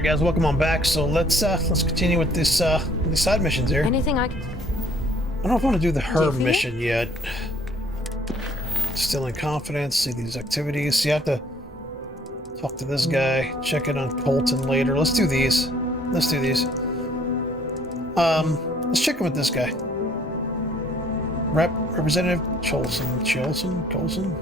right, guys, welcome on back. So let's continue with this these side missions here. Anything I don't know if I want to do the her feel? mission yet. Still in confidence. See these activities. See, I have to talk to this guy. Check in on Colton later. Let's do these. Let's do these. Let's check in with this guy. Representative Colson.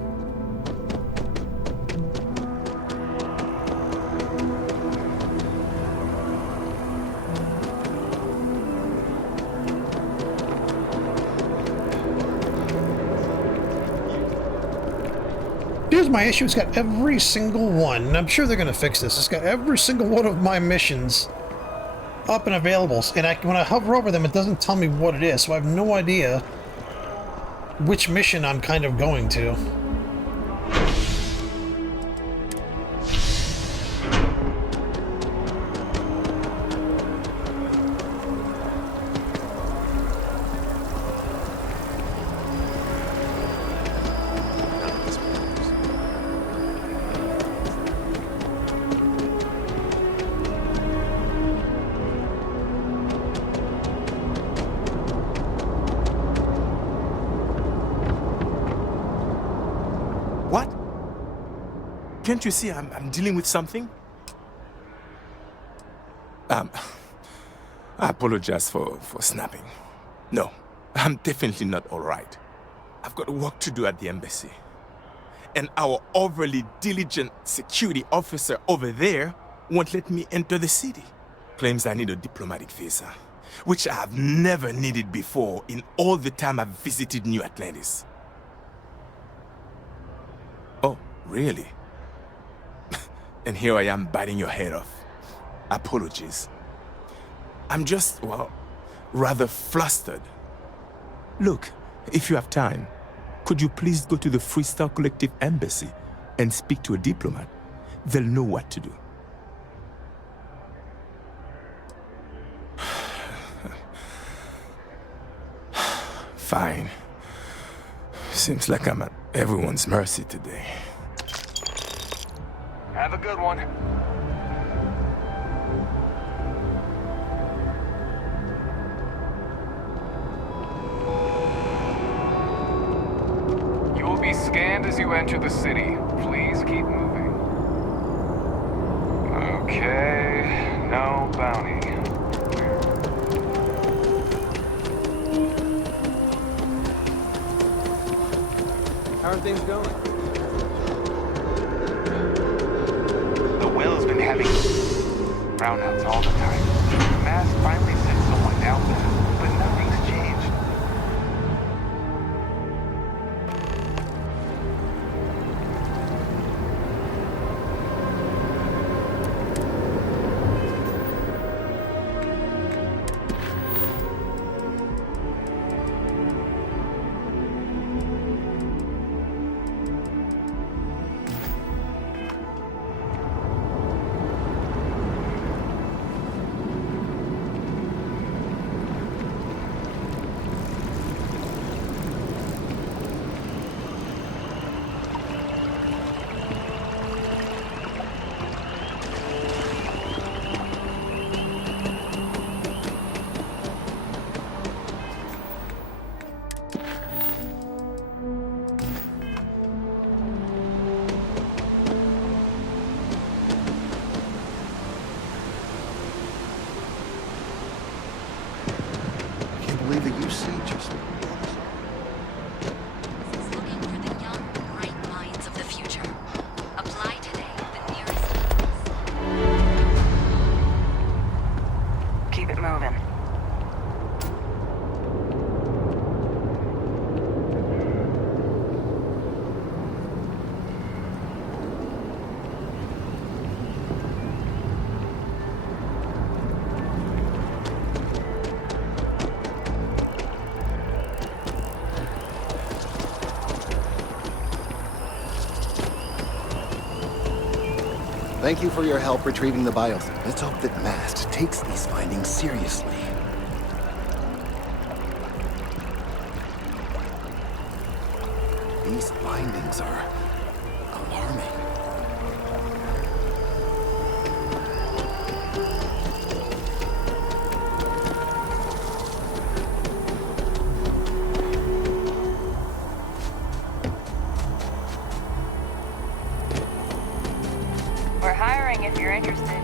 Here's my issue. It's got every single one, and I'm sure they're going to fix this. It's got every single one of my missions up and available, and when I hover over them, it doesn't tell me what it is, so I have no idea which mission I'm kind of going to. What? Can't you see I'm dealing with something? I apologize for snapping. No, I'm definitely not all right. I've got work to do at the embassy. And our overly diligent security officer over there won't let me enter the city. Claims I need a diplomatic visa, which I have never needed before in all the time I've visited New Atlantis. Oh, really? And here I am biting your head off. Apologies. I'm just, well, rather flustered. Look, if you have time, could you please go to the Freestyle Collective Embassy and speak to a diplomat? They'll know what to do. Fine. Seems like I'm at everyone's mercy today. Have a good one. You will be scanned as you enter the city. Please keep moving. Okay, no bounty. How are things going? The well has been having brownouts all the time. The mask finally sent someone down there, but nothing's changed. Believe that you see just Looking for the young, bright minds of the future. Apply today at the nearest. Keep it moving. Thank you for your help retrieving the bios. Let's hope that Mast takes these findings seriously. These findings are alarming. interested,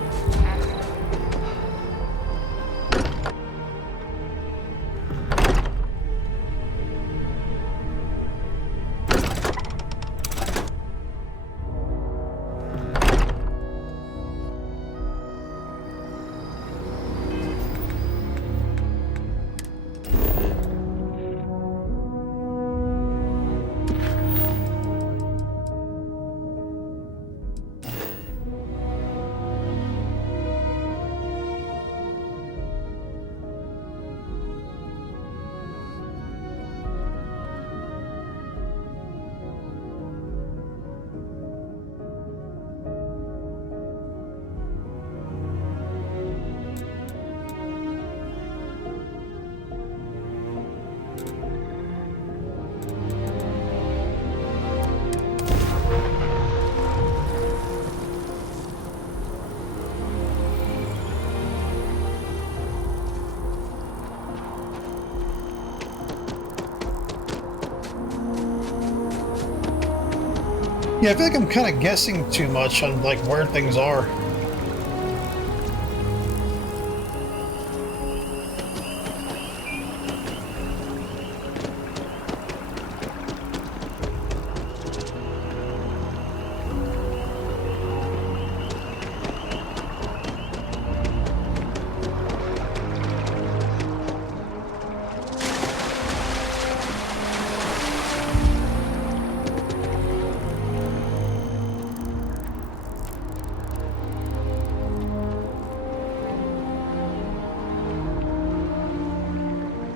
Yeah, I feel like I'm kind of guessing too much on like where things are.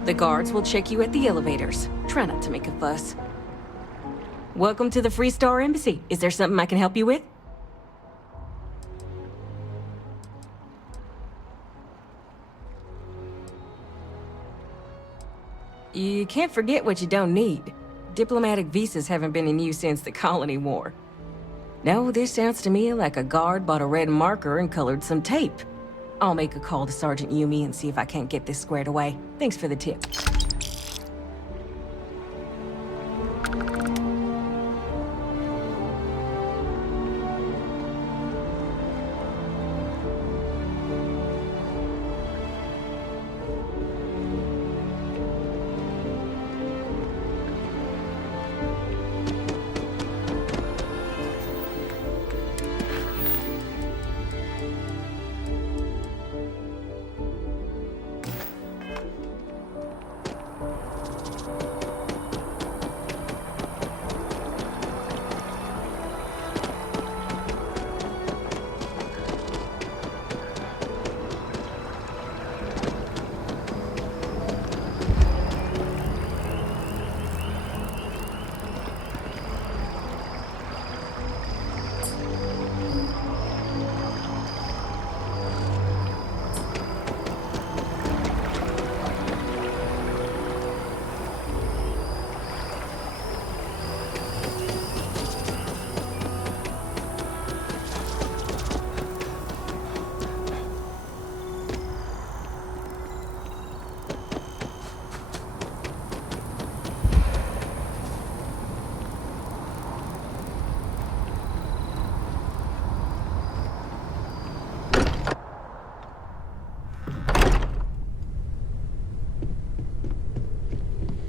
The guards will check you at the elevators. Try not to make a fuss. Welcome to the Free Star Embassy. Is there something I can help you with? You can't forget what you don't need. Diplomatic visas haven't been in use since the Colony War. No, this sounds to me like a guard bought a red marker and colored some tape. I'll make a call to Sergeant Yumi and see if I can't get this squared away. Thanks for the tip.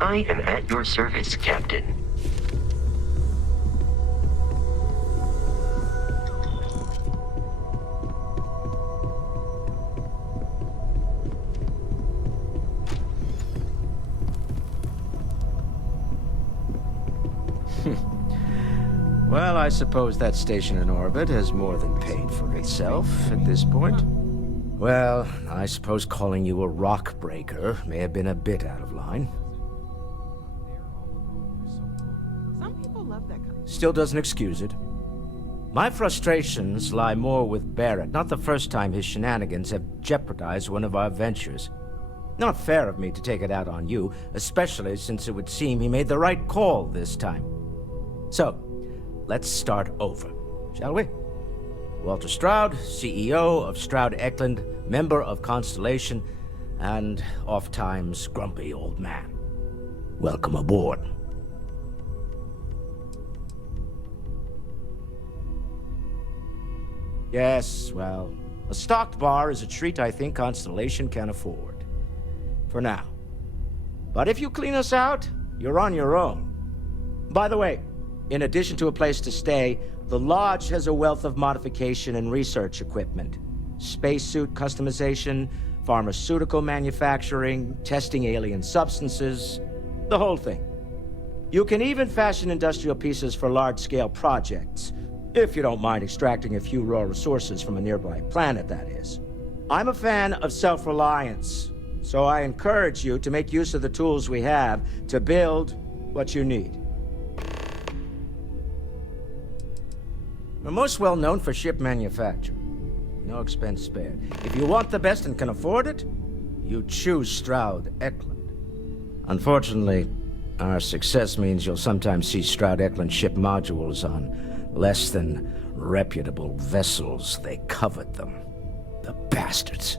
I am at your service, Captain. Well, I suppose that station in orbit has more than paid for itself at this point. Well, I suppose calling you a rock breaker may have been a bit out of line. Still doesn't excuse it. My frustrations lie more with Barrett, not the first time his shenanigans have jeopardized one of our ventures. Not fair of me to take it out on you, especially since it would seem he made the right call this time. So, let's start over, shall we? Walter Stroud, CEO of Stroud Eklund, member of Constellation, and oft-times grumpy old man. Welcome aboard. Yes, well, a stocked bar is a treat I think Constellation can afford. For now. But if you clean us out, you're on your own. By the way, in addition to a place to stay, the Lodge has a wealth of modification and research equipment. Spacesuit customization, pharmaceutical manufacturing, testing alien substances, the whole thing. You can even fashion industrial pieces for large-scale projects, if you don't mind extracting a few raw resources from a nearby planet, that is. I'm a fan of self-reliance, so I encourage you to make use of the tools we have to build what you need. We're most well known for ship manufacture. No expense spared. If you want the best and can afford it, you choose Stroud Eklund. Unfortunately, our success means you'll sometimes see Stroud Eklund ship modules on less than reputable vessels. They covet them. The bastards.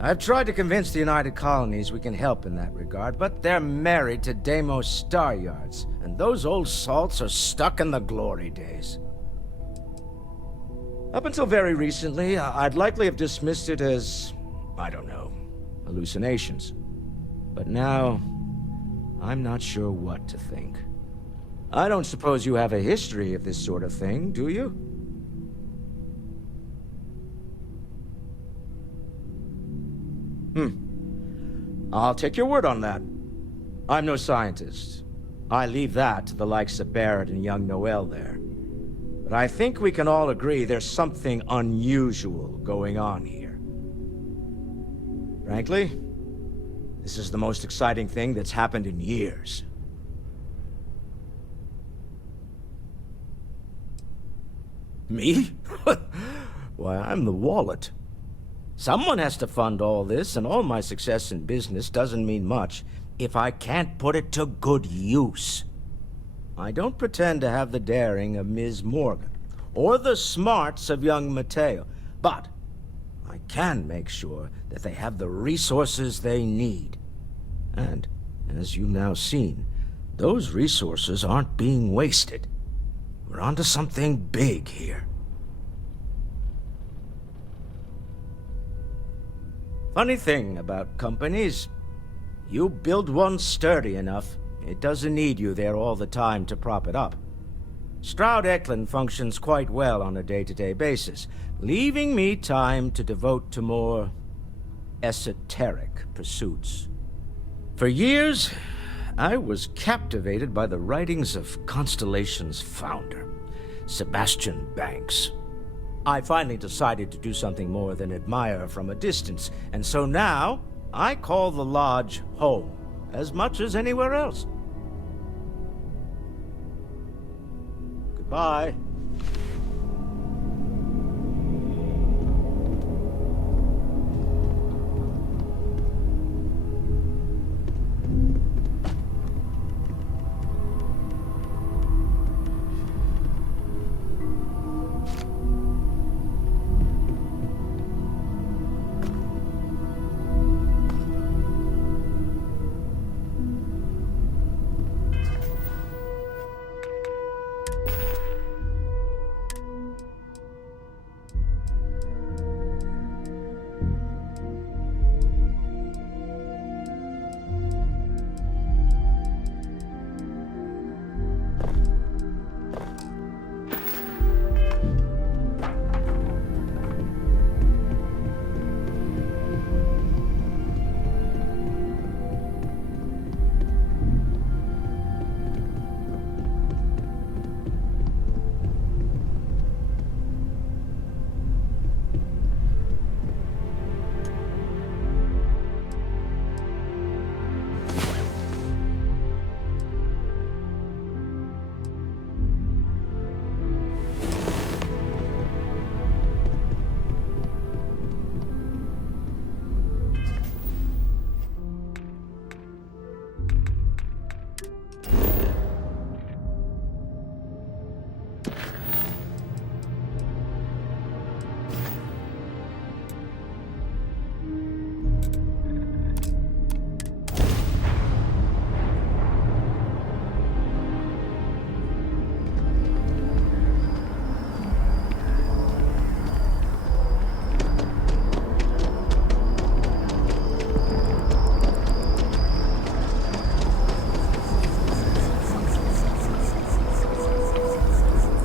I've tried to convince the United Colonies we can help in that regard, but they're married to Deimos Star Yards, and those old salts are stuck in the glory days. Up until very recently, I'd likely have dismissed it as, I don't know, hallucinations. But now, I'm not sure what to think. I don't suppose you have a history of this sort of thing, do you? I'll take your word on that. I'm no scientist. I leave that to the likes of Barrett and young Noel there. But I think we can all agree there's something unusual going on here. Frankly, this is the most exciting thing that's happened in years. Me? Why, I'm the wallet. Someone has to fund all this, and all my success in business doesn't mean much if I can't put it to good use. I don't pretend to have the daring of Ms. Morgan, or the smarts of young Mateo, but I can make sure that they have the resources they need. And, as you've now seen, those resources aren't being wasted. We're onto something big here. Funny thing about companies, you build one sturdy enough, it doesn't need you there all the time to prop it up. Stroud Eklund functions quite well on a day-to-day basis, leaving me time to devote to more esoteric pursuits. For years, I was captivated by the writings of Constellation's founder, Sebastian Banks. I finally decided to do something more than admire from a distance, and so now I call the Lodge home as much as anywhere else. Goodbye.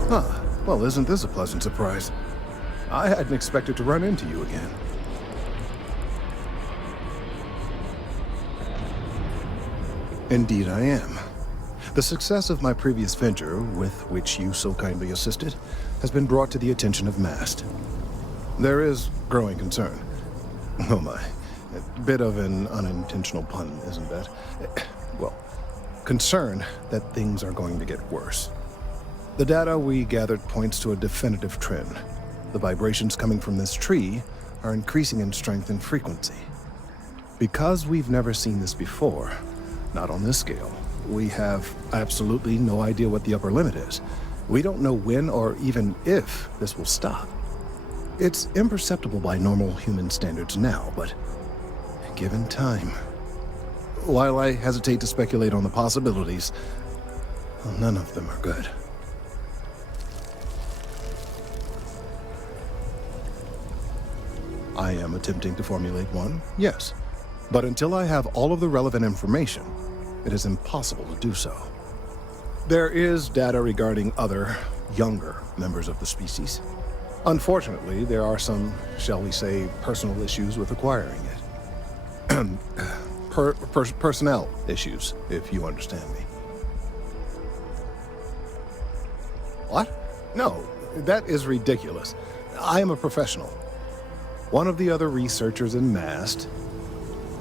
Huh. Well, isn't this a pleasant surprise? I hadn't expected to run into you again. Indeed I am. The success of my previous venture, with which you so kindly assisted, has been brought to the attention of MAST. There is growing concern. Oh my. A bit of an unintentional pun, isn't that? Well, concern that things are going to get worse. The data we gathered points to a definitive trend. The vibrations coming from this tree are increasing in strength and frequency. Because we've never seen this before, not on this scale, we have absolutely no idea what the upper limit is. We don't know when or even if this will stop. It's imperceptible by normal human standards now, but given time. While I hesitate to speculate on the possibilities, well, none of them are good. I am attempting to formulate one, yes. But until I have all of the relevant information, it is impossible to do so. There is data regarding other, younger members of the species. Unfortunately, there are some, shall we say, personal issues with acquiring it. Personnel issues, if you understand me. What? No, that is ridiculous. I am a professional. One of the other researchers in MAST,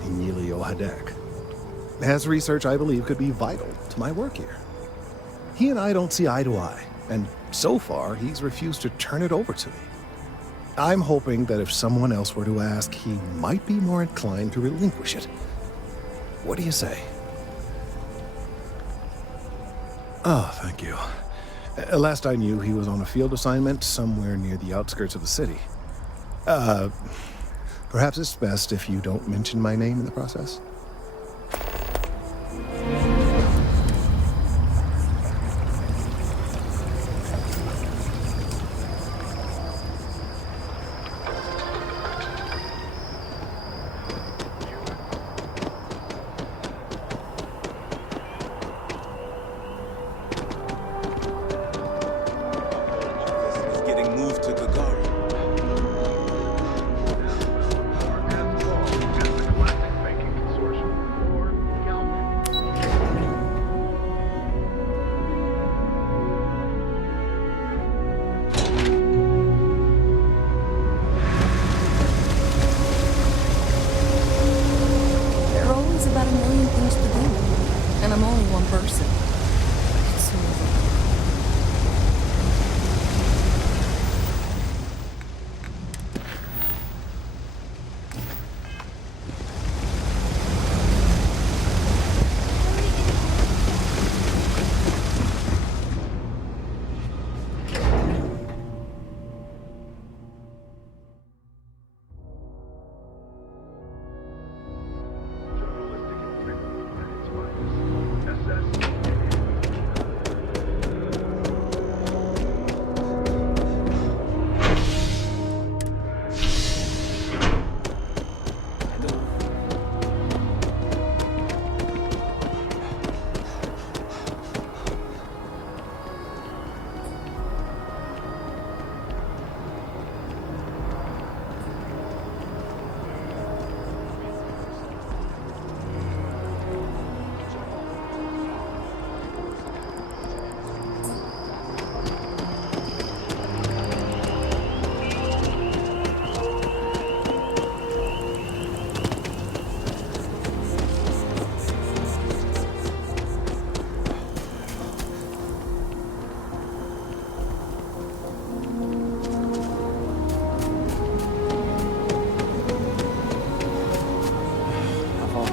Emilio Hadek, has research I believe could be vital to my work here. He and I don't see eye to eye, and so far he's refused to turn it over to me. I'm hoping that if someone else were to ask, he might be more inclined to relinquish it. What do you say? Oh, thank you. Last I knew, he was on a field assignment somewhere near the outskirts of the city. Perhaps it's best if you don't mention my name in the process?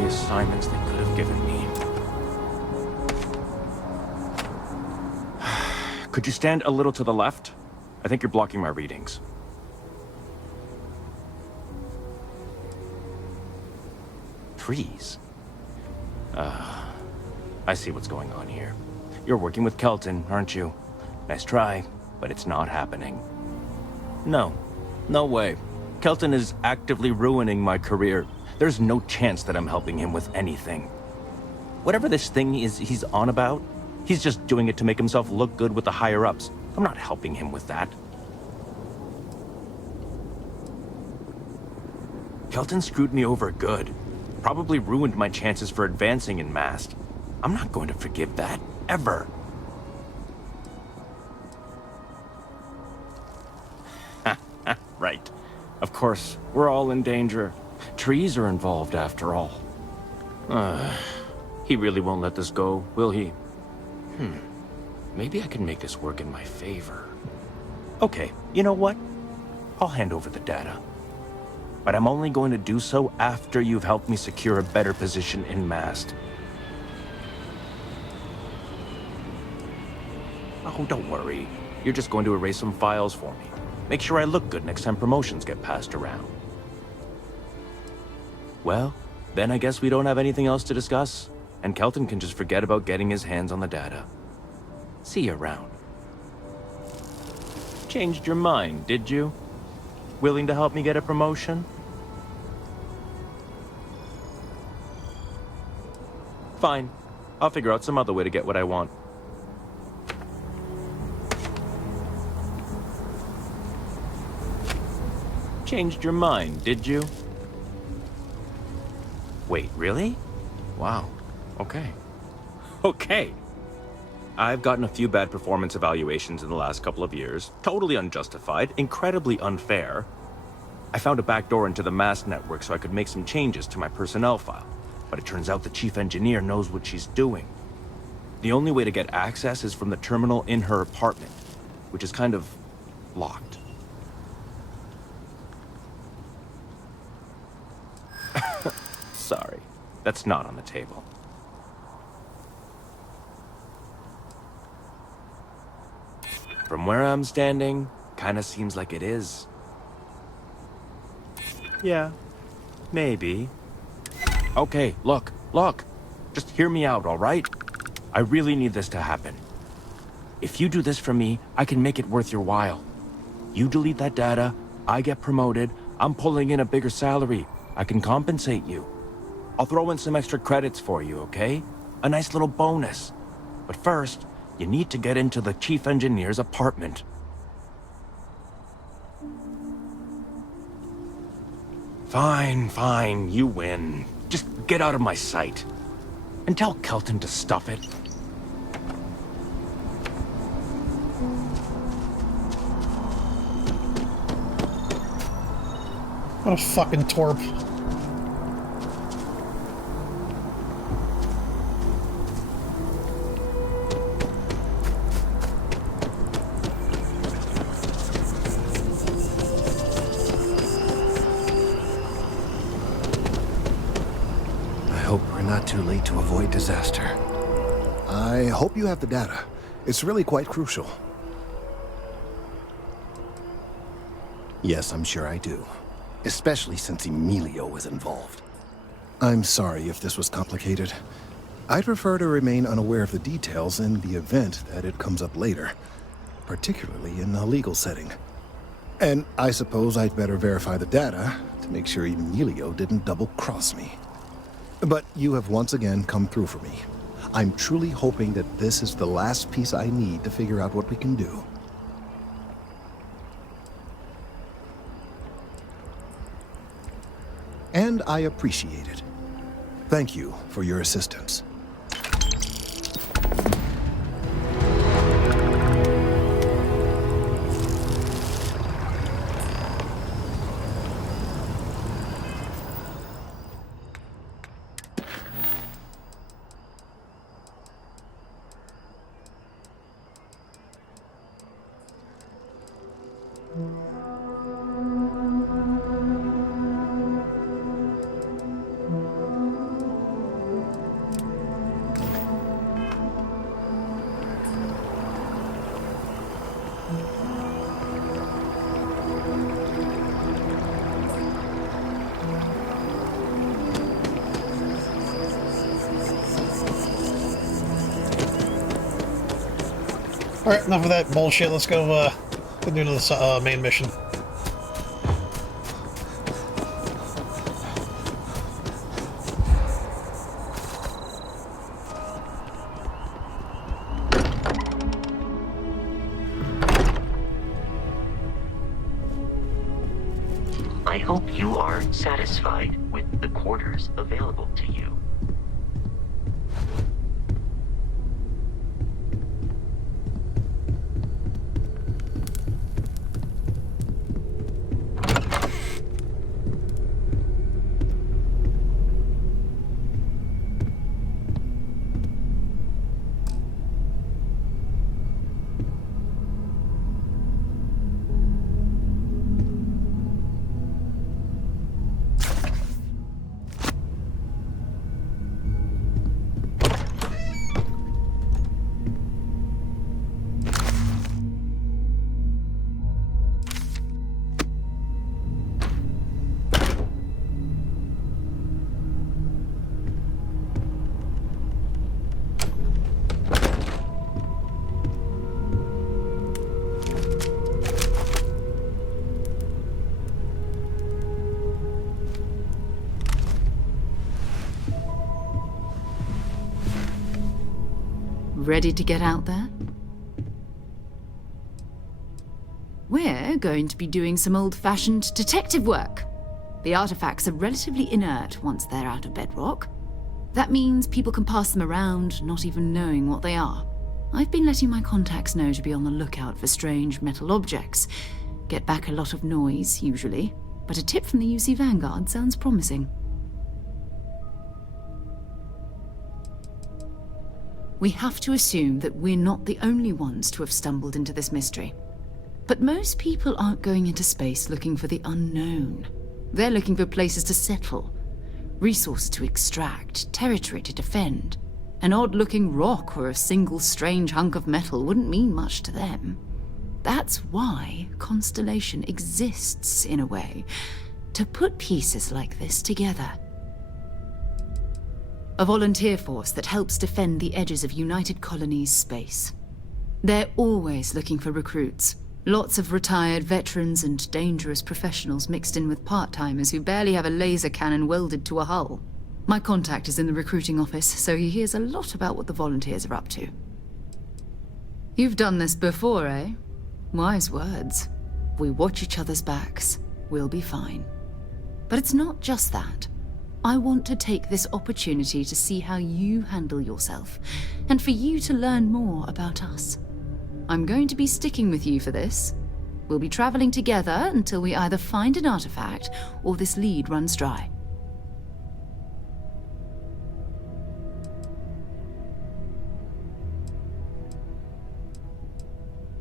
Assignments they could have given me. Could you stand a little to the left? I think you're blocking my readings. Trees? I see what's going on here. You're working with Kelton, aren't you? Nice try, but it's not happening. No. No way. Kelton is actively ruining my career. There's no chance that I'm helping him with anything. Whatever this thing is he's on about, he's just doing it to make himself look good with the higher-ups. I'm not helping him with that. Kelton screwed me over good. Probably ruined my chances for advancing in Mast. I'm not going to forgive that, ever. Right. Of course, we're all in danger. Trees are involved after all. He really won't let this go, will he? Maybe I can make this work in my favor. Okay, you know what? I'll hand over the data. But I'm only going to do so after you've helped me secure a better position in Mast. Oh, don't worry. You're just going to erase some files for me. Make sure I look good next time promotions get passed around. Well, then I guess we don't have anything else to discuss, and Kelton can just forget about getting his hands on the data. See you around. Changed your mind, did you? Willing to help me get a promotion? Fine. I'll figure out some other way to get what I want. Changed your mind, did you? Wait, really? Wow. Okay. Okay. I've gotten a few bad performance evaluations in the last couple of years. Totally unjustified, incredibly unfair. I found a backdoor into the Mast network so I could make some changes to my personnel file. But it turns out the chief engineer knows what she's doing. The only way to get access is from the terminal in her apartment, which is kind of locked. Sorry, that's not on the table. From where I'm standing, kinda seems like it is. Yeah, maybe. Okay, look. Just hear me out, all right? I really need this to happen. If you do this for me, I can make it worth your while. You delete that data, I get promoted, I'm pulling in a bigger salary. I can compensate you. I'll throw in some extra credits for you, okay? A nice little bonus. But first, you need to get into the chief engineer's apartment. Fine, you win. Just get out of my sight. And tell Kelton to stuff it. What a fucking twerp. I hope we're not too late to avoid disaster. I hope you have the data. It's really quite crucial. Yes, I'm sure I do. Especially since Emilio was involved. I'm sorry if this was complicated. I'd prefer to remain unaware of the details in the event that it comes up later, particularly in a legal setting. And I suppose I'd better verify the data to make sure Emilio didn't double-cross me. But you have once again come through for me. I'm truly hoping that this is the last piece I need to figure out what we can do. And I appreciate it. Thank you for your assistance. Alright, enough of that bullshit. Let's go, continue to this, main mission. I hope you are satisfied with the quarters available to you. Ready to get out there? We're going to be doing some old-fashioned detective work. The artifacts are relatively inert once they're out of bedrock. That means people can pass them around, not even knowing what they are. I've been letting my contacts know to be on the lookout for strange metal objects. Get back a lot of noise, usually, but a tip from the UC Vanguard sounds promising. We have to assume that we're not the only ones to have stumbled into this mystery. But most people aren't going into space looking for the unknown. They're looking for places to settle, resources to extract, territory to defend. An odd-looking rock or a single strange hunk of metal wouldn't mean much to them. That's why Constellation exists, in a way, to put pieces like this together. A volunteer force that helps defend the edges of United Colonies space. They're always looking for recruits. Lots of retired veterans and dangerous professionals mixed in with part-timers who barely have a laser cannon welded to a hull. My contact is in the recruiting office, so he hears a lot about what the volunteers are up to. You've done this before, eh? Wise words. If we watch each other's backs, we'll be fine. But it's not just that. I want to take this opportunity to see how you handle yourself, and for you to learn more about us. I'm going to be sticking with you for this. We'll be traveling together until we either find an artifact or this lead runs dry.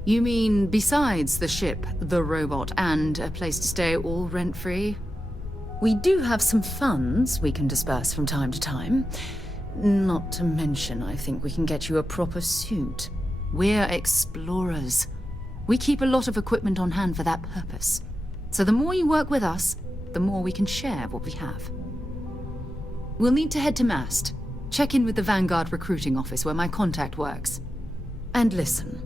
You mean besides the ship, the robot, and a place to stay all rent-free? We do have some funds we can disperse from time to time. Not to mention, I think we can get you a proper suit. We're explorers. We keep a lot of equipment on hand for that purpose. So the more you work with us, the more we can share what we have. We'll need to head to Mast. Check in with the Vanguard recruiting office where my contact works. And listen,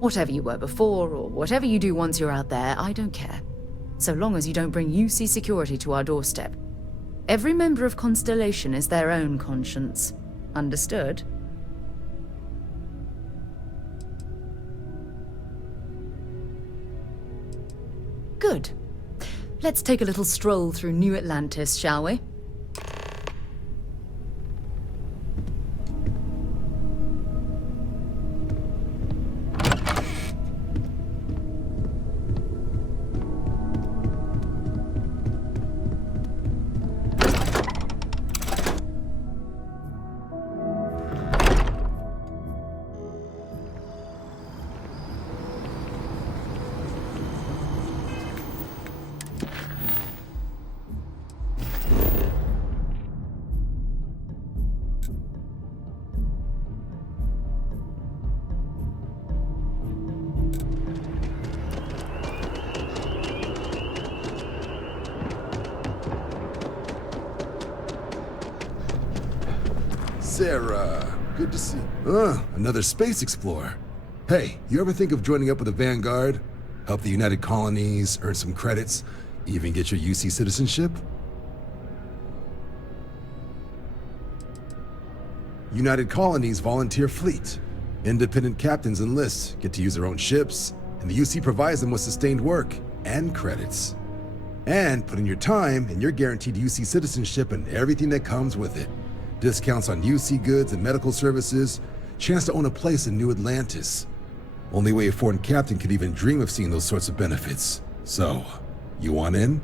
whatever you were before, or whatever you do once you're out there, I don't care. So long as you don't bring UC security to our doorstep. Every member of Constellation is their own conscience. Understood? Good. Let's take a little stroll through New Atlantis, shall we? Sarah, good to see you. Another space explorer. Hey, you ever think of joining up with the Vanguard? Help the United Colonies, earn some credits, even get your UC citizenship? United Colonies volunteer fleet. Independent captains enlist, get to use their own ships, and the UC provides them with sustained work and credits. And put in your time, and you're guaranteed UC citizenship and everything that comes with it. Discounts on UC goods and medical services, chance to own a place in New Atlantis. Only way a foreign captain could even dream of seeing those sorts of benefits. So, you want in?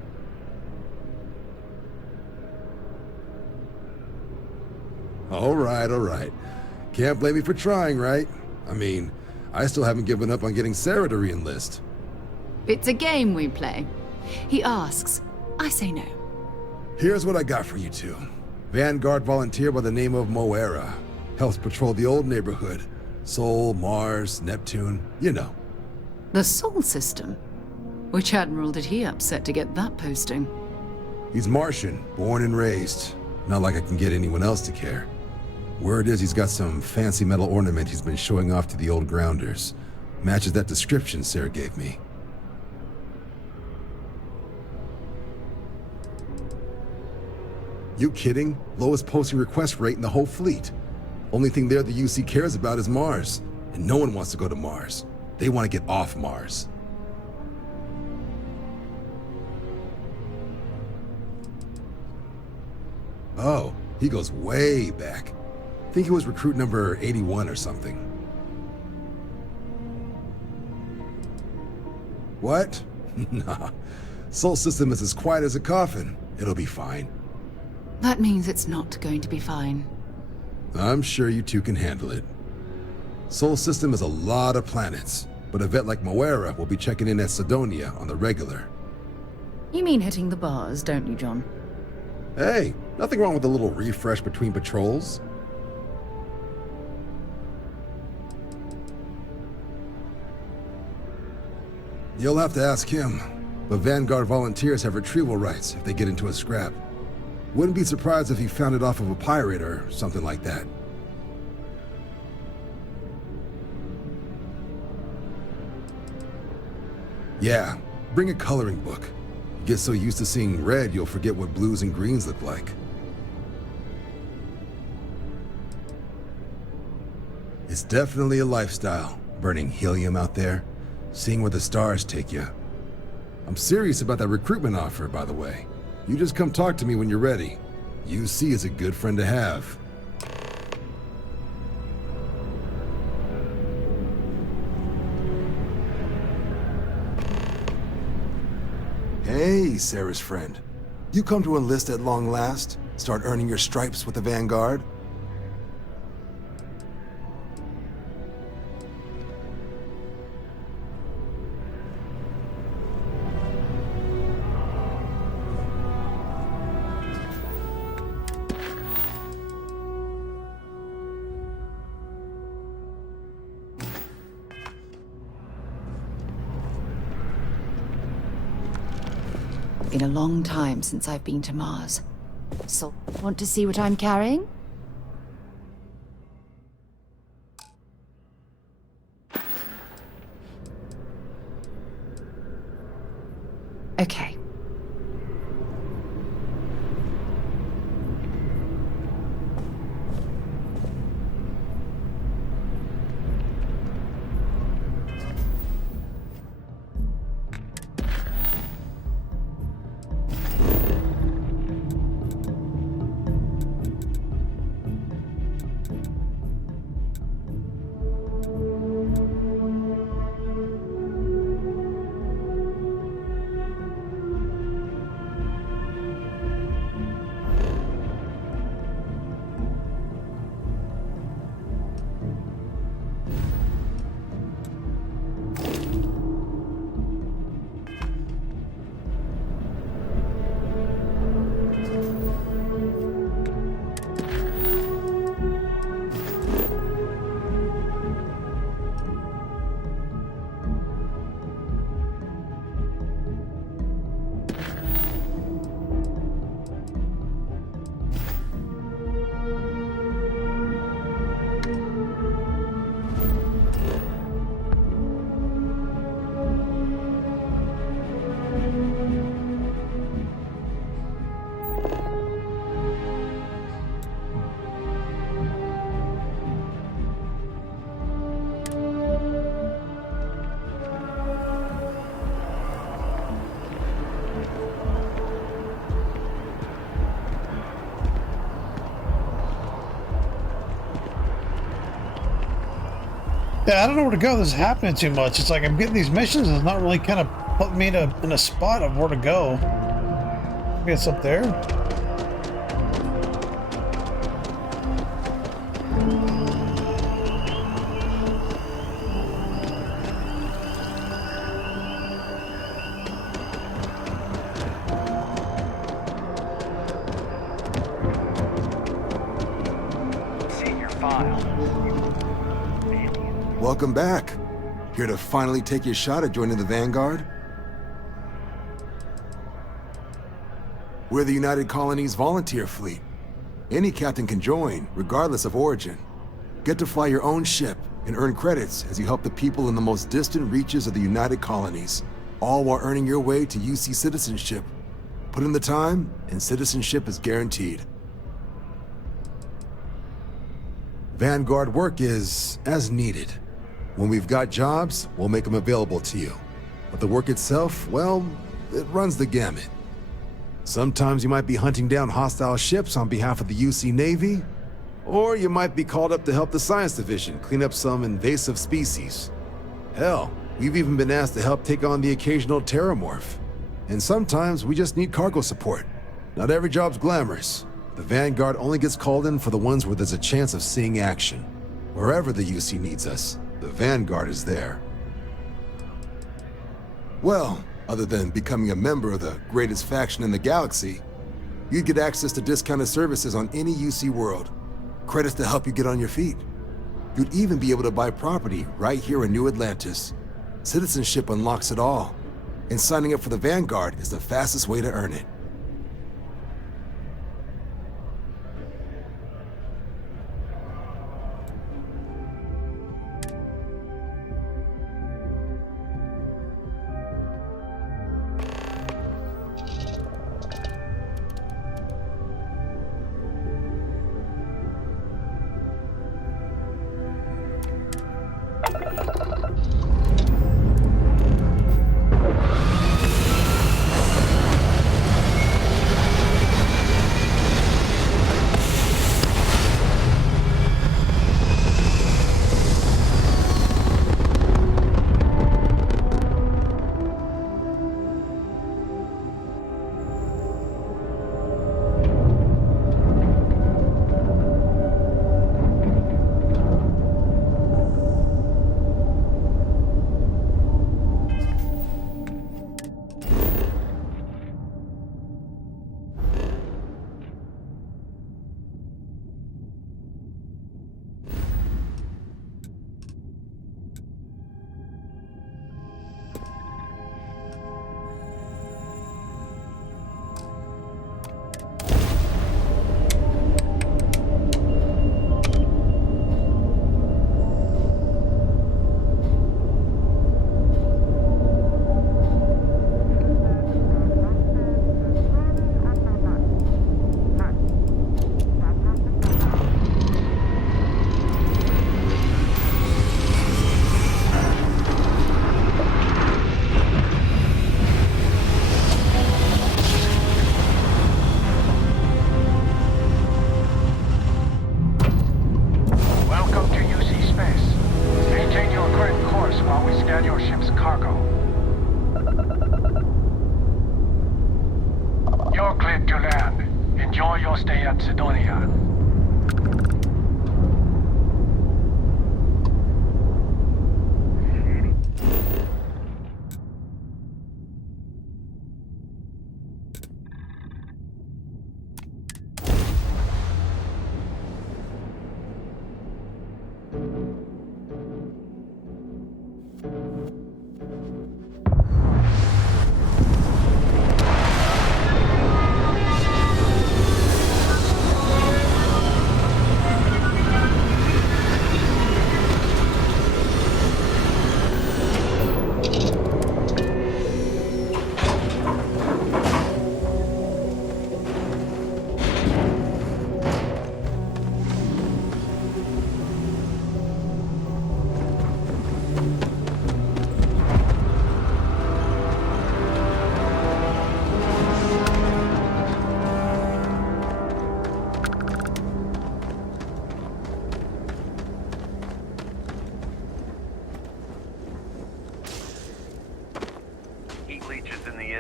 All right. Can't blame me for trying, right? I mean, I still haven't given up on getting Sarah to re-enlist. It's a game we play. He asks, I say no. Here's what I got for you two. Vanguard volunteer by the name of Moera. Helps patrol the old neighborhood. Sol, Mars, Neptune, you know. The Sol system? Which admiral did he upset to get that posting? He's Martian, born and raised. Not like I can get anyone else to care. Word is he's got some fancy metal ornament he's been showing off to the old grounders. Matches that description Sarah gave me. You kidding? Lowest posting request rate in the whole fleet. Only thing there the UC cares about is Mars. And no one wants to go to Mars. They want to get off Mars. Oh, he goes way back. Think he was recruit number 81 or something. What? Nah. Sol system is as quiet as a coffin. It'll be fine. That means it's not going to be fine. I'm sure you two can handle it. Sol system is a lot of planets, but a vet like Moera will be checking in at Sidonia on the regular. You mean hitting the bars, don't you, John? Hey, nothing wrong with a little refresh between patrols. You'll have to ask him, but Vanguard volunteers have retrieval rights if they get into a scrap. Wouldn't be surprised if he found it off of a pirate or something like that. Yeah, bring a coloring book. Get so used to seeing red, you'll forget what blues and greens look like. It's definitely a lifestyle, burning helium out there, seeing where the stars take you. I'm serious about that recruitment offer, by the way. You just come talk to me when you're ready. UC is a good friend to have. Hey, Sarah's friend. You come to enlist at long last? Start earning your stripes with the Vanguard? Been a long time since I've been to Mars. So, want to see what I'm carrying? Okay. Yeah, I don't know where to go. This is happening too much. It's like I'm getting these missions and it's not really kind of putting me in a spot of where to go. Maybe it's up there. Senior file. Welcome back. Here to finally take your shot at joining the Vanguard? We're the United Colonies Volunteer Fleet. Any captain can join, regardless of origin. Get to fly your own ship and earn credits as you help the people in the most distant reaches of the United Colonies, all while earning your way to UC citizenship. Put in the time, and citizenship is guaranteed. Vanguard work is as needed. When we've got jobs, we'll make them available to you. But the work itself, well, it runs the gamut. Sometimes you might be hunting down hostile ships on behalf of the UC Navy, or you might be called up to help the Science Division clean up some invasive species. Hell, we've even been asked to help take on the occasional terramorph. And sometimes we just need cargo support. Not every job's glamorous. The Vanguard only gets called in for the ones where there's a chance of seeing action. Wherever the UC needs us, the Vanguard is there. Well, other than becoming a member of the greatest faction in the galaxy, you'd get access to discounted services on any UC world, credits to help you get on your feet. You'd even be able to buy property right here in New Atlantis. Citizenship unlocks it all, and signing up for the Vanguard is the fastest way to earn it.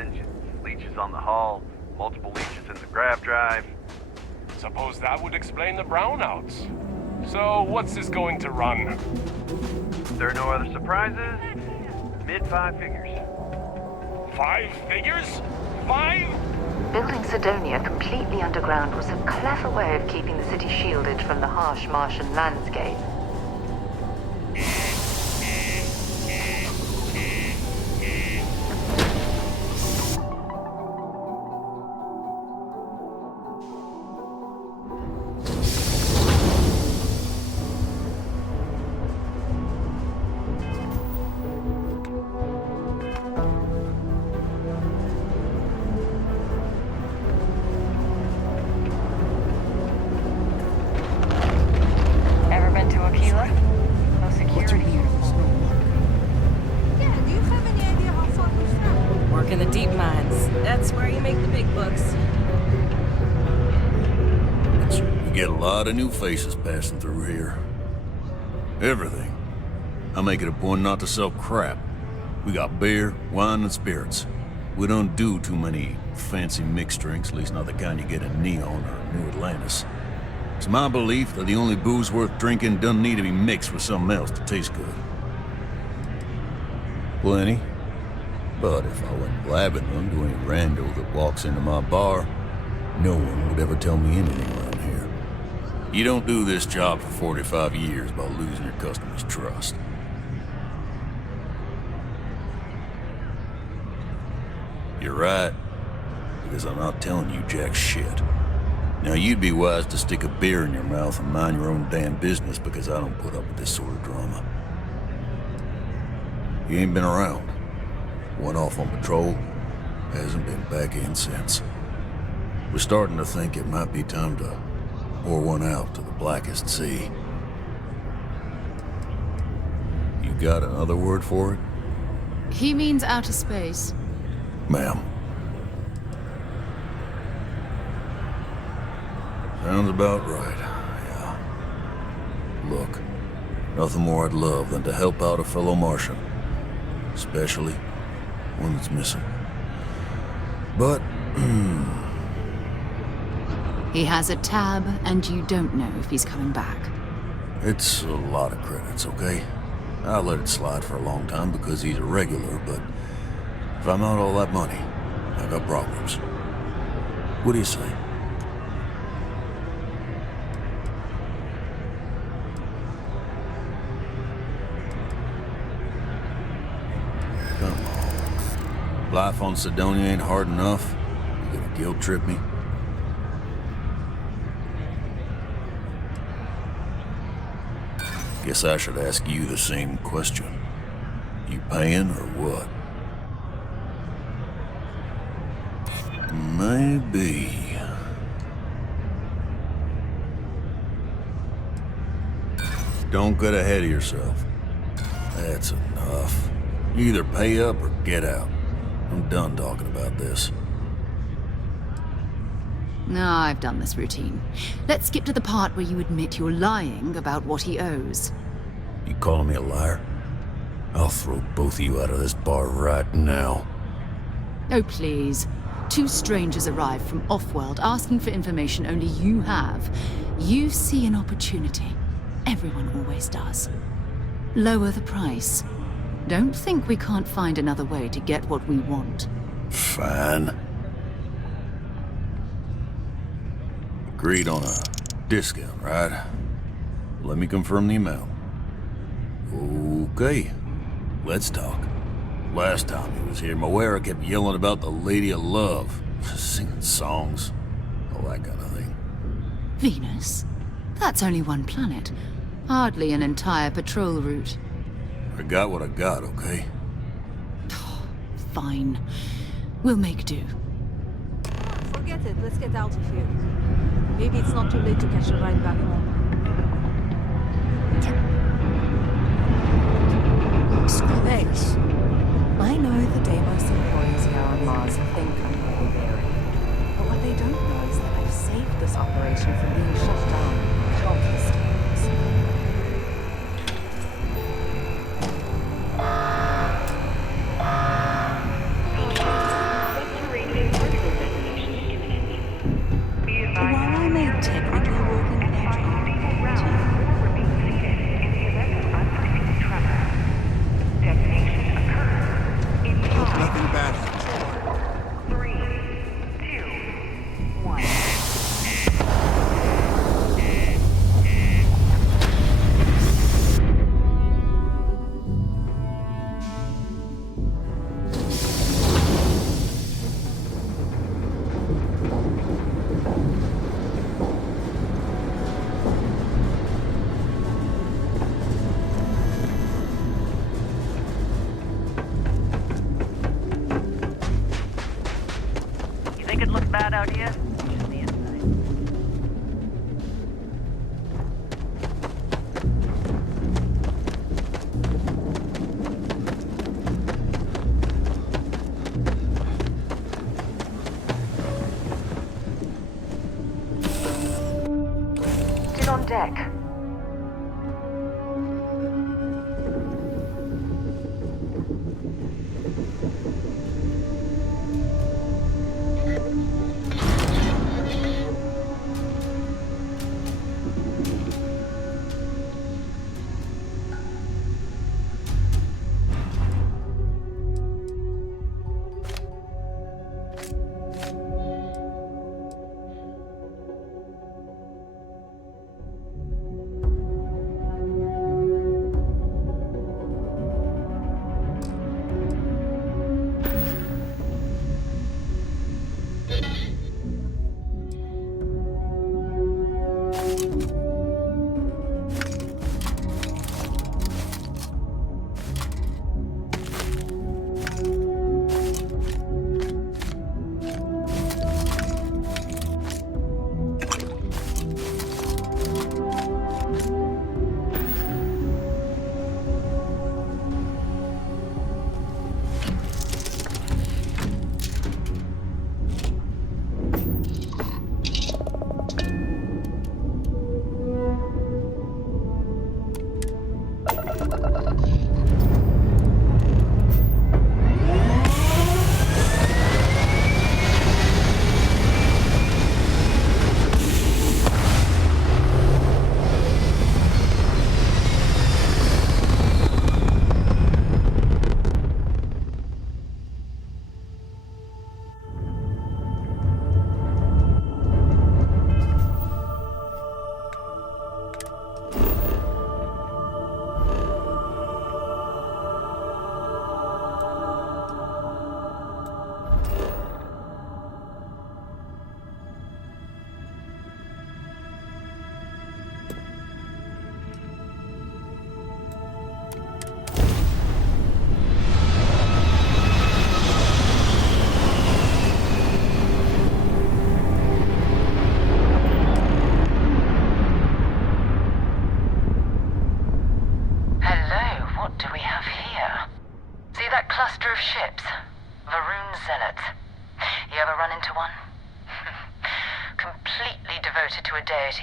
engines, leeches on the hull, multiple leeches in the grav drive. Suppose that would explain the brownouts. So, what's this going to run? There are no other surprises? Mid 5 figures. 5 figures? 5? Building Sidonia completely underground was a clever way of keeping the city shielded from the harsh Martian landscape. Ever been to Aquila? No security uniform. Yeah, do you have any idea how far we've traveled? Work in the deep mines. That's where you make the big bucks. We get a lot of new faces passing through here. Everything. I make it a point not to sell crap. We got beer, wine, and spirits. We don't do too many fancy mixed drinks, at least not the kind you get in Neon or New Atlantis. It's my belief that the only booze worth drinking doesn't need to be mixed with something else to taste good. Plenty. But if I went blabbing them to any rando that walks into my bar, no one would ever tell me anything around here. You don't do this job for 45 years by losing your customers' trust. You're right, because I'm not telling you jack shit. Now, you'd be wise to stick a beer in your mouth and mind your own damn business, because I don't put up with this sort of drama. You ain't been around. Went off on patrol, hasn't been back in since. We're starting to think it might be time to pour one out to the blackest sea. You got another word for it? He means outer space. Ma'am. Sounds about right, yeah. Look, nothing more I'd love than to help out a fellow Martian. Especially one that's missing. But, He has a tab, and you don't know if he's coming back. it's a lot of credits, okay? I let it slide for a long time because he's a regular, but if I'm out all that money, I got problems. What do you say? Come on. Life on Sidonia ain't hard enough. You gonna guilt trip me? Guess I should ask you the same question. You paying or what? Maybe. Don't get ahead of yourself. That's enough. You either pay up or get out. I'm done talking about this. No, I've done this routine. Let's skip to the part where you admit you're lying about what he owes. You calling me a liar? I'll throw both of you out of this bar right now. Oh, please. Two strangers arrive from off-world asking for information only you have. You see an opportunity. Everyone always does. Lower the price. Don't think we can't find another way to get what we want. Fine. Agreed on a discount, right? Let me confirm the amount. Okay, let's talk. Last time he was here, Moira kept yelling about the Lady of Love, singing songs, all that kind of thing. Venus? That's only one planet. Hardly an entire patrol route. I got what I got, okay? Fine. We'll make do. Forget it. Let's get out of here. Maybe it's not too late to catch a ride back home. Thanks. I know the Deimos employees here on Mars think I'm overbearing. But what they don't know is that I've saved this operation from being shut down countless times. that out here? Just the inside. Still on deck.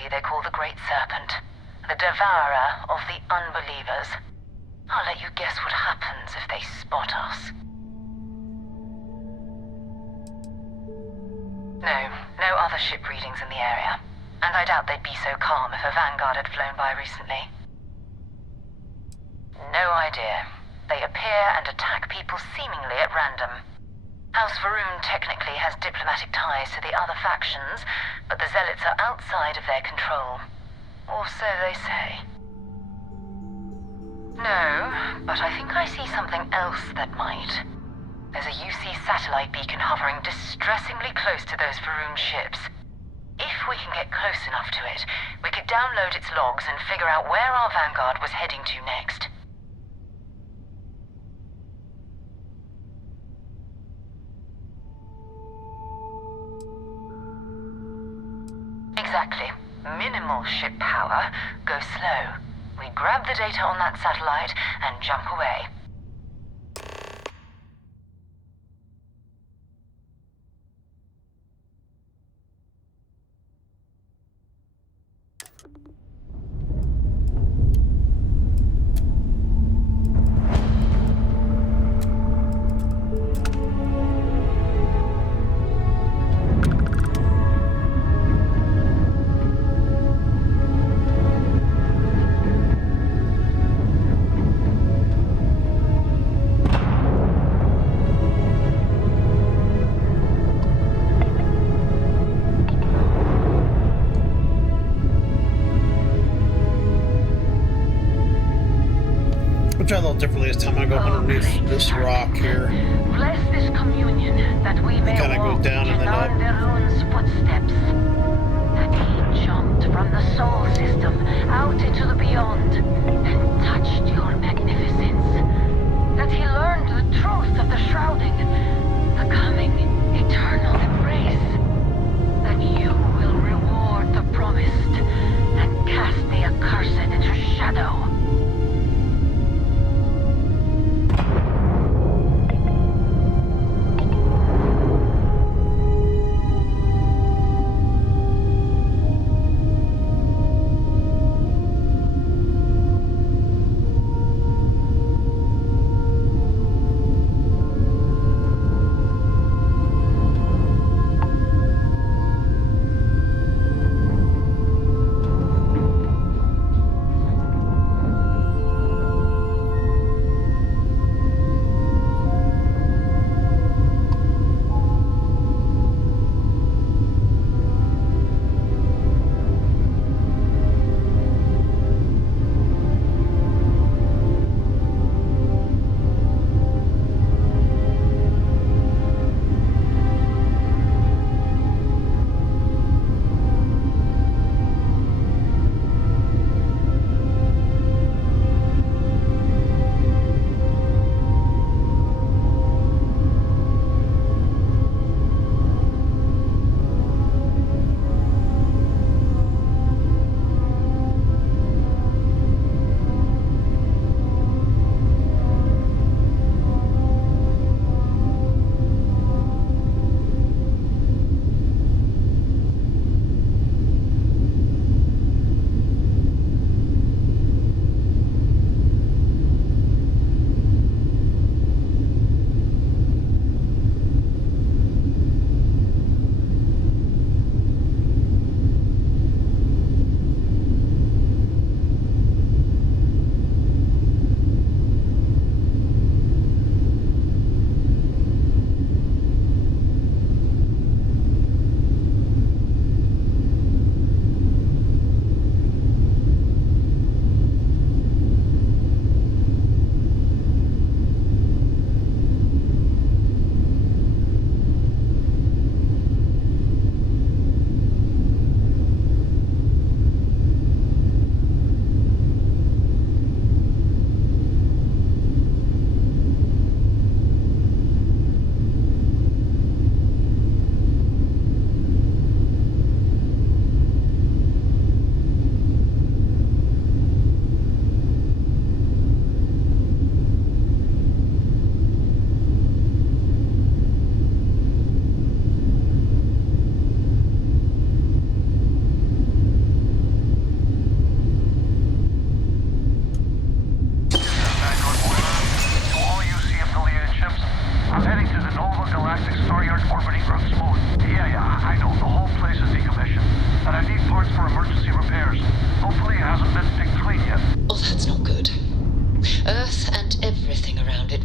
They call the Great Serpent, the devourer of the unbelievers. I'll let you guess what happens if they spot us. No other ship readings in the area, and I doubt they'd be so calm if a Vanguard had flown by recently. No idea. They appear and attack people seemingly at random. House Varun technically has diplomatic ties to the other factions, but the Zealots are outside of their control. Or so they say. No, but I think I see something else that might. There's a UC satellite beacon hovering distressingly close to those Varun ships. If we can get close enough to it, we could download its logs and figure out where our Vanguard was heading to next. Exactly. Minimal ship power, go slow. We grab the data on that satellite and jump away. Try a little differently this time. I'm gonna go underneath this rock here. Bless this communion that we may kind of go down and then up. the ruins' footsteps. That he jumped from the soul system out into the beyond and touched your magnificence. That he learned the truth of the shrouding, the coming eternal embrace.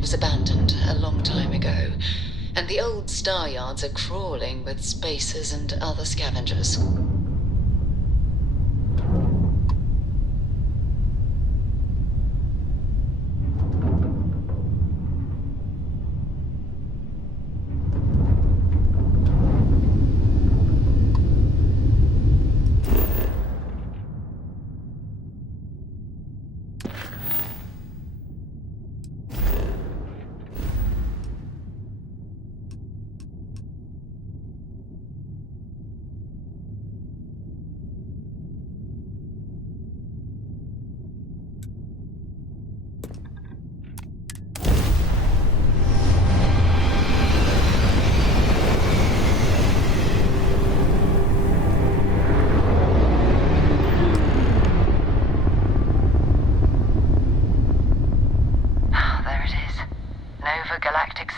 was abandoned a long time ago, and the old star yards are crawling with spacers and other scavengers.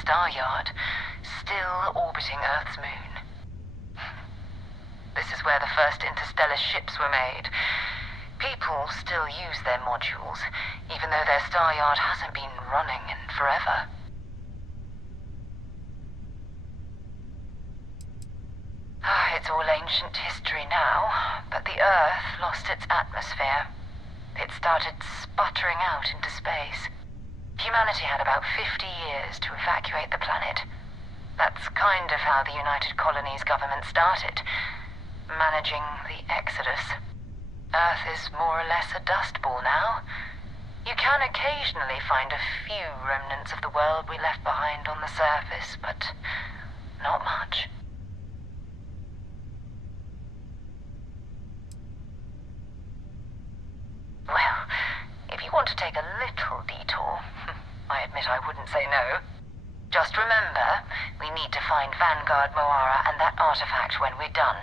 Star Yard, still orbiting Earth's moon. This is where the first interstellar ships were made. People still use their modules, even though their star yard hasn't been running in forever. It's all ancient history now, but the Earth lost its atmosphere. It started sputtering out into space. Humanity had about 50 years to evacuate the planet. That's kind of how the United Colonies government started, managing the exodus. Earth is more or less a dust ball now. You can occasionally find a few remnants of the world we left behind on the surface, but not much. Well, if you want to take a little detour, I admit I wouldn't say no. Just remember, we need to find Vanguard Moara and that artifact when we're done.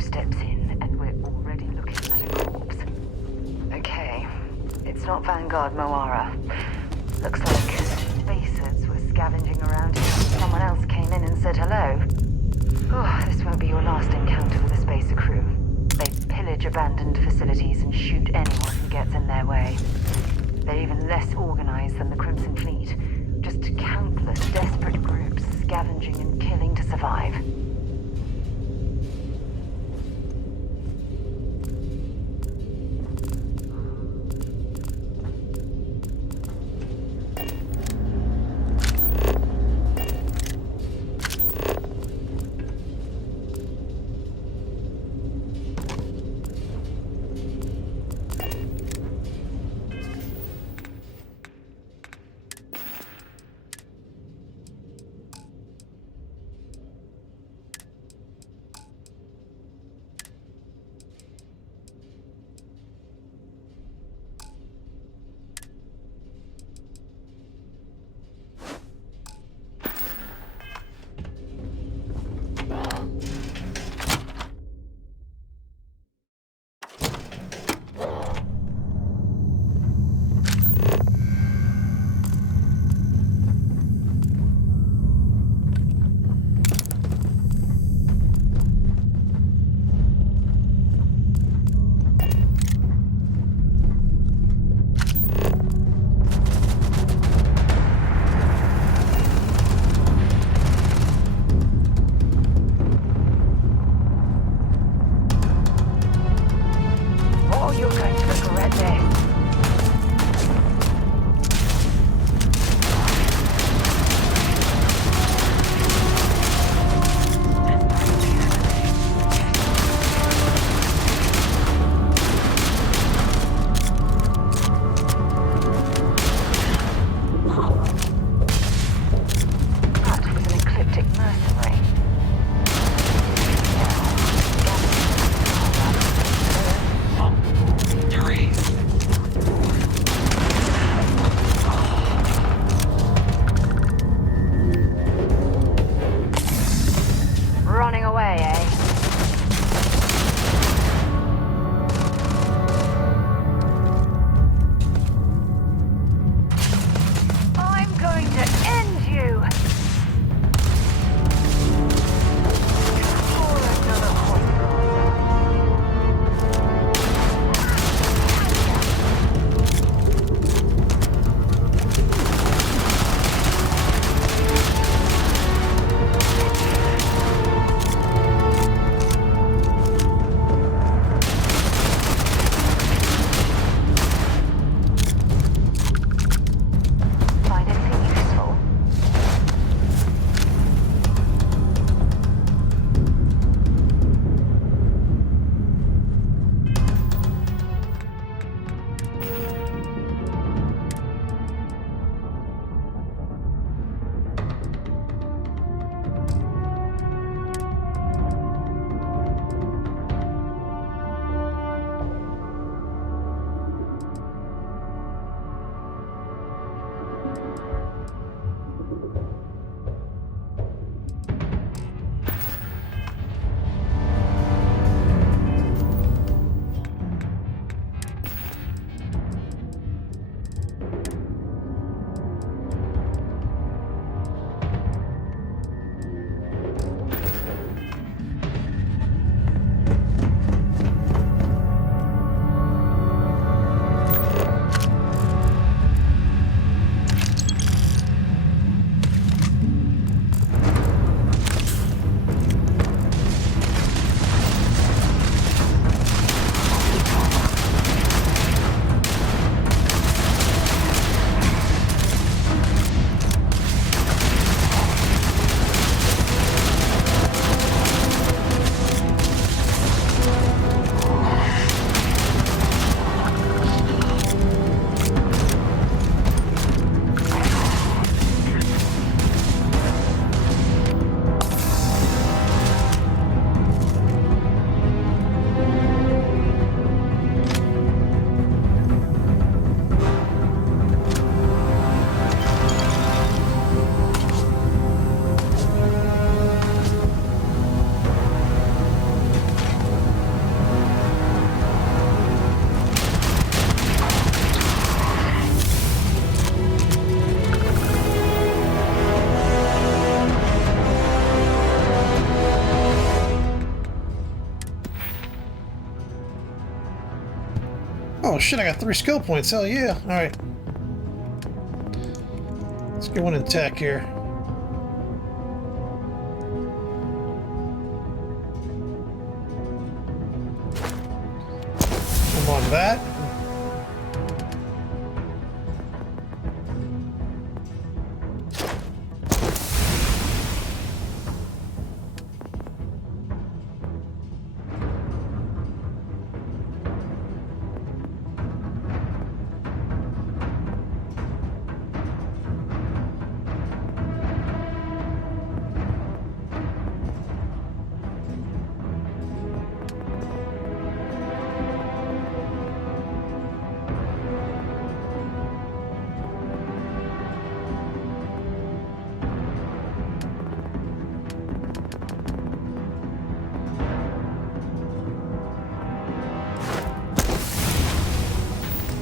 steps in, and we're already looking at a corpse. Okay, it's not Vanguard Moara. Looks like spacers were scavenging around here. Someone else came in and said hello. Oh, this won't be your last encounter with a spacer crew. They pillage abandoned facilities and shoot anyone who gets in their way. They're even less organized than the Crimson Fleet. Just countless desperate groups scavenging and killing to survive. shit, I got 3 skill points. Hell yeah. Alright. Let's get one in tech here. Come on, that.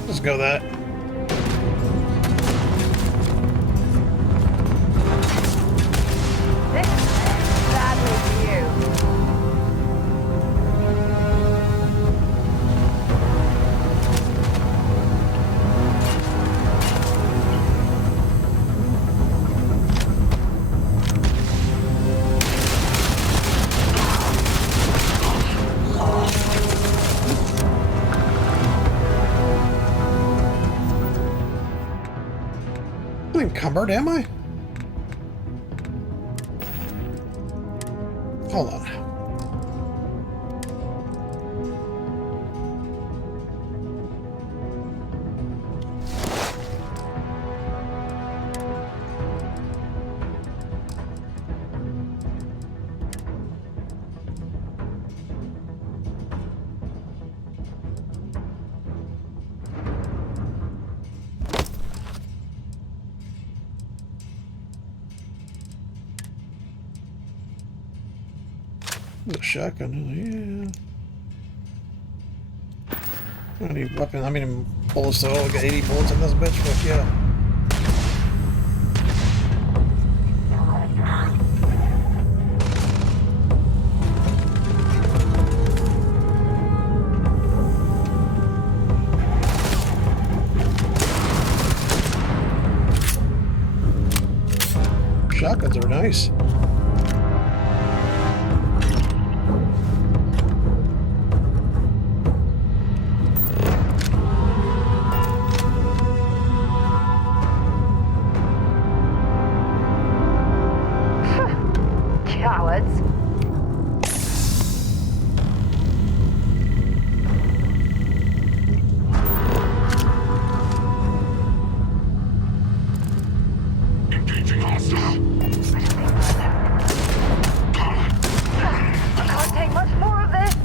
Let's go that. This is sadly for you. Encumbered, am I? Hold on. The shotgun, yeah. I need weapon. I mean, bullets. So I got 80 bullets in this bitch. Fuck yeah. Shotguns are nice. Cowards. Engaging hostile. I can't take much more of this.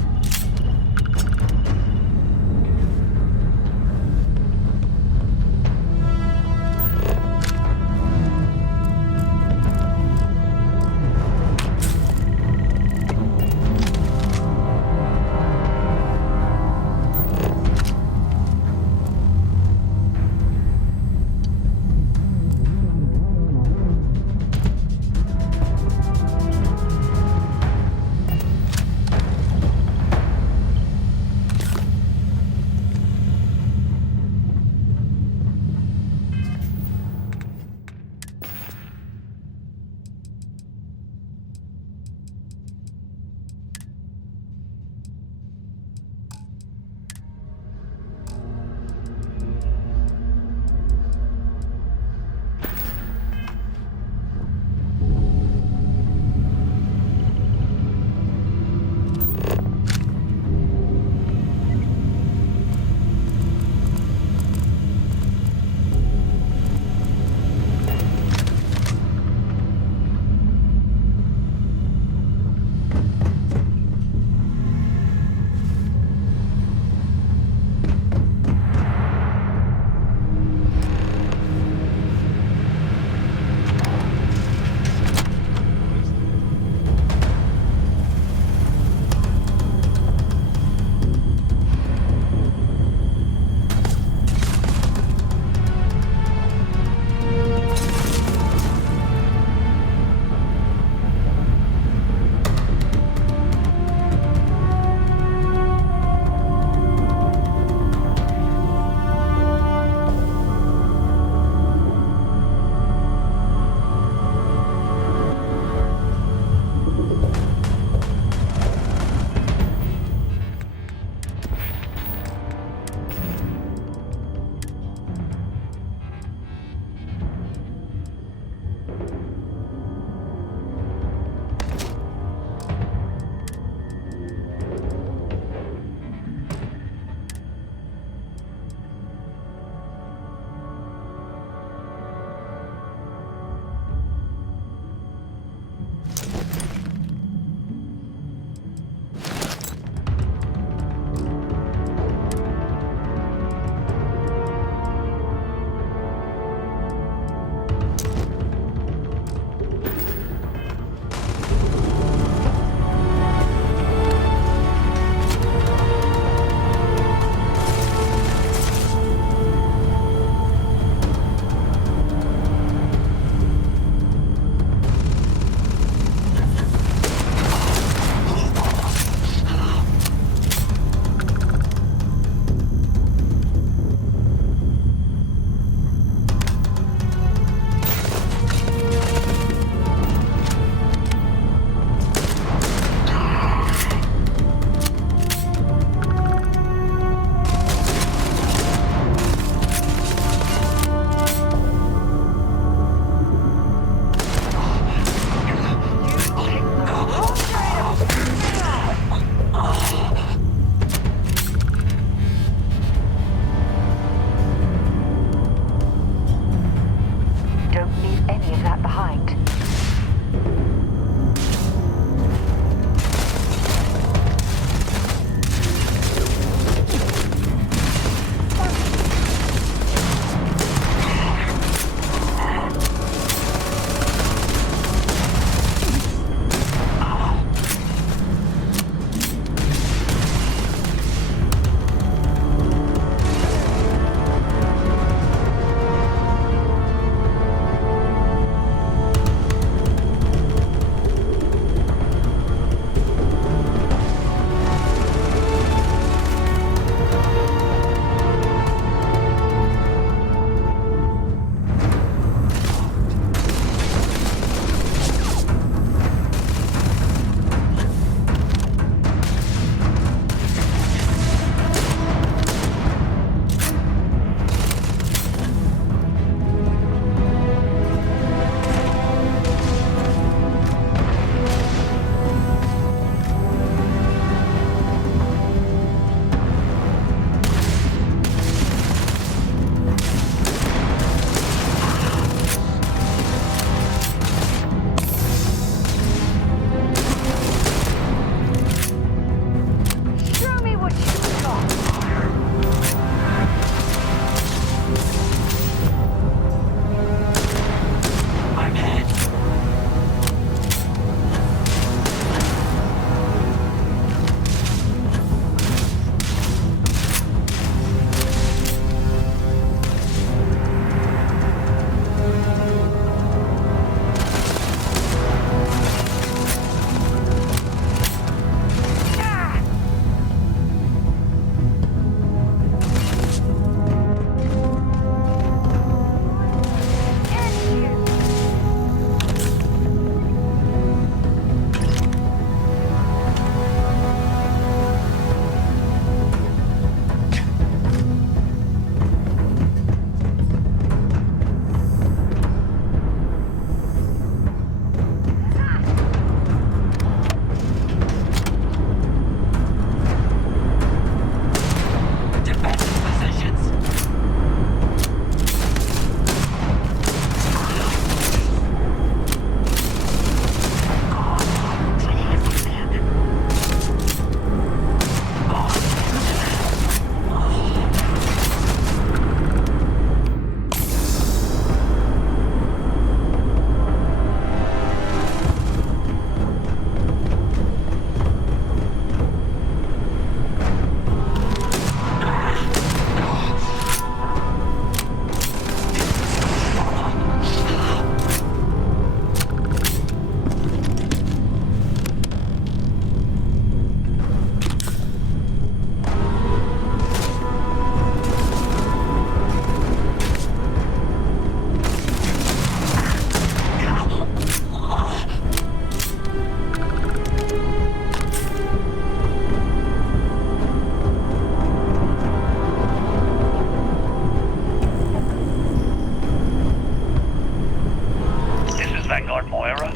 Era.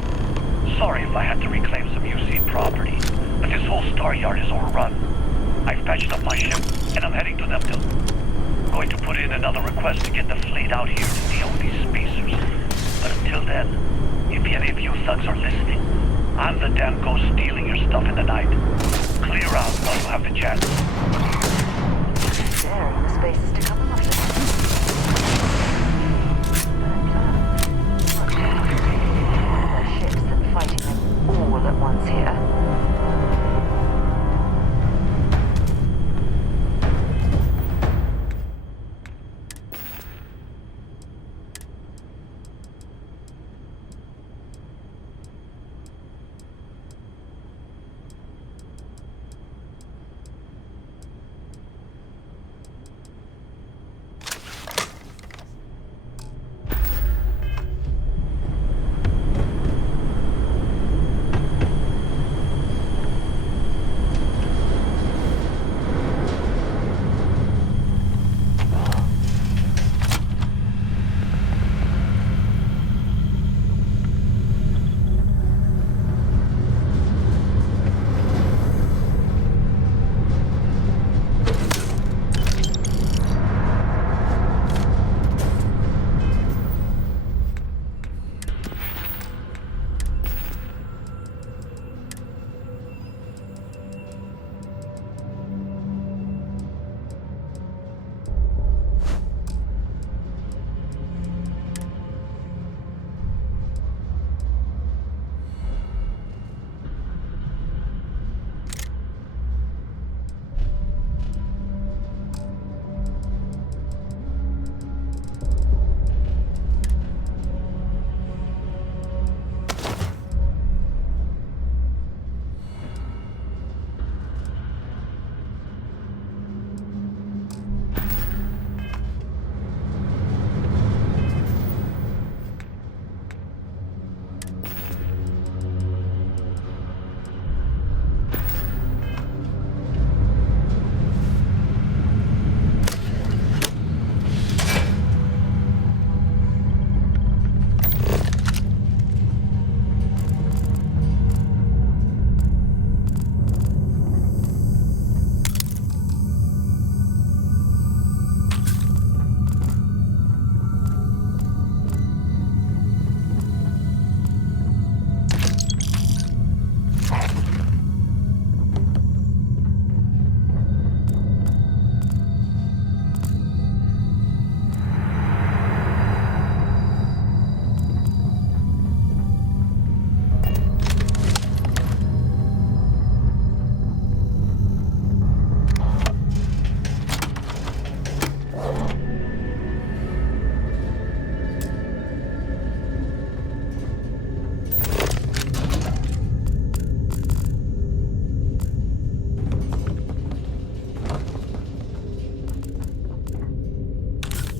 Sorry if I had to reclaim some UC property, but this whole Star Yard is overrun. I've patched up my ship, and I'm heading to Neptune. Going to put in another request to get the fleet out here to deal with these spacers. But until then, if any of you thugs are listening, I'm the damn ghost stealing your stuff in the night. Clear out while you have the chance. Sharing the spaces to come after that. There are ships and fighting them all at once here.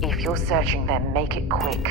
If you're searching them, make it quick.